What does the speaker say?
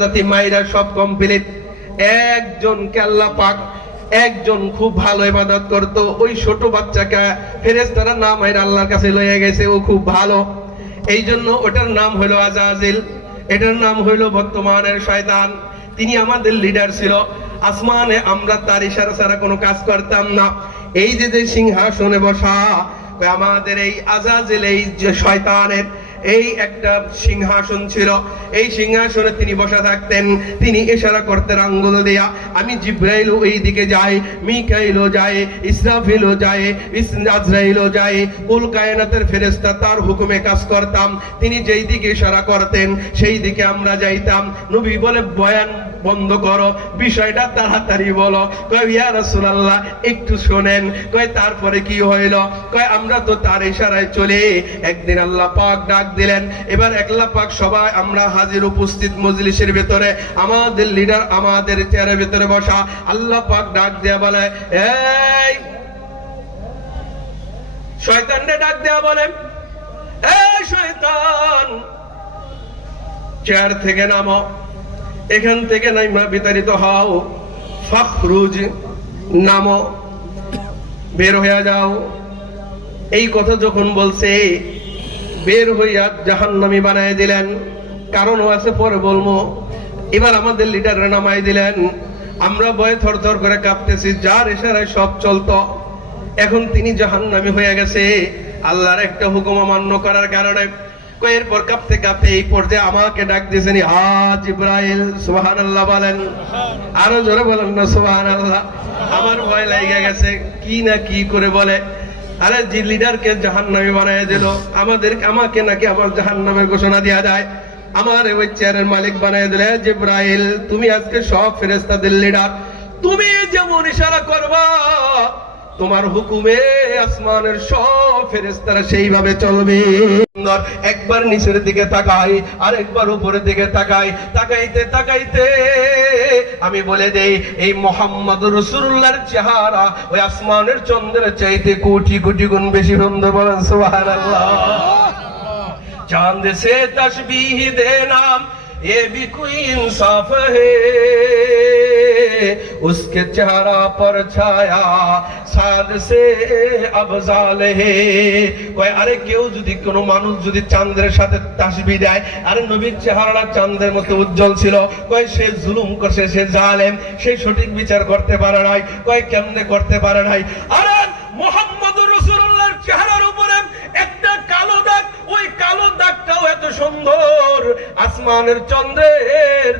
জাতি মাইরা সব কমপ্লিট। একজনকে আল্লাহ পাক একজন খুব ভালো ইবাদত করতো, ওই ছোট বাচ্চাকে ফেরেশতারা না মাইরা আল্লাহর কাছে লয়ে গেছে, ও খুব ভালো। এই জন্য ওটার নাম হলো আজাজিল, এটার নাম হইলো বর্তমানের শয়তান। তিনি আমাদের লিডার ছিল। আসমানে আমরা তার ইশারা ছাড়া কোনো কাজ করতাম না। এই যে সিংহাসনে বসা, আমাদের এই আজাজিল, এই যে শয়তানের এই একটা সিংহাসন ছিল, এই সিংহাসনে তিনি বসা থাকতেন। তিনি ইশারা করতেন আঙ্গুল দিয়া, আমি জিব্রাইলও এই দিকে যাই, মিকাইলও যায়, ইসরাফিলও যায়, আজরাইলও যায়, কুল কায়নাতের ফেরেশতা তার হুকুমে কাজ করতাম। তিনি যেই দিকে ইশারা করতেন সেই দিকে আমরা যাইতাম। নবী বলে, বয়ান বন্ধ করো, বিষয়টা তাড়াতাড়ি বলো। কয় ইয়া রাসূলুল্লাহ একটু শোনেন। কয় তারপরে কি হইল? কয় আমরা তো তার ইশারায় চলে। একদিন আল্লাহ পাক ডাক দিলেন। এবার আল্লাহ পাক সবাই আমরা হাজির উপস্থিত মজলিসের ভিতরে, আমাদের লিডার আমাদের চেয়ারের ভিতরে বসা। আল্লাহ পাক ডাক দেয়া বলে, এই শয়তানরে ডাক দেয়া বলে, এই শয়তান চেয়ার থেকে নামো, এখান থেকে নাইমা বিতাড়িত হও, ফাখরুজ নামো, বের হইয়া যাও। এই কথা যখন বলছে, বের হইয়া জাহান্নামী বানায় দিলেন। কারণও আছে, পরে বলবো। এবার আমাদের লিডাররা নামাই দিলেন। আমরা ভয়ে থরথর করে কাঁপতেছি, যার ইশারায় সব চলতো। এখন তিনি জাহান্নামী হয়ে গেছে আল্লাহর একটা হুকুম অমান্য করার কারণে। এরপর কাঁপতে কাঁপতে এই পর্যায়ে আমাকে ডাক দিয়েছেন, হা জিব্রাইল, সুবহানাল্লাহ বলেন। আরো জোরে বলেন না সুবহানাল্লাহ। আমার ভয় লেগে গেছে, কি না কি করে বলে। আরে যে লিডারকে জাহান্নামী বানায় দিল, আমাকে নাকি আমার জাহান্নামের ঘোষণা দেয়া যায়। আমার ওই চেয়ারের মালিক বানায় দিলে, জিব্রাইল তুমি আজকে সব ফেরেশতাদের লিডার, তুমি যেমন ইশারা করবা তোমার হুকুমে আসমানের সব ফেরেশতারা সেইভাবে চলবে। একবার নিচের দিকে তাকাই, আর একবার উপরের দিকে তাকাই, তাকাইতে তাকাইতে আমি বলে দেই, এই মুহাম্মদুর রাসূলুল্লাহর চেহারা ওই আসমানের চন্দ্রের চাইতে কোটি কোটি গুণ বেশি সুন্দর। বলেন সুবহানাল্লাহ। चांद से तशबीह देना ये भी कोई इंसाफ है, उसके चेहरा पर छाया साद से अफजाल है। কয় আরে কেউ যদি কোনো মানুষ যদি চাঁদের সাথে তাসবিহ দেয়, আরে নবীর চেহারাটা চাঁদের মতো উজ্জ্বল ছিল, কয় সে জুলুম করছে, সে জালেম, সে সঠিক বিচার করতে পারে নাই। কয় কেমনে করতে পারে নাই? আরে মুহাম্মদুর রাসূলুল্লাহর চেহারার উপরে একটা কালো দাগ, ওই কালো দাগটাও এত সুন্দর, আসমানের চন্দ্রের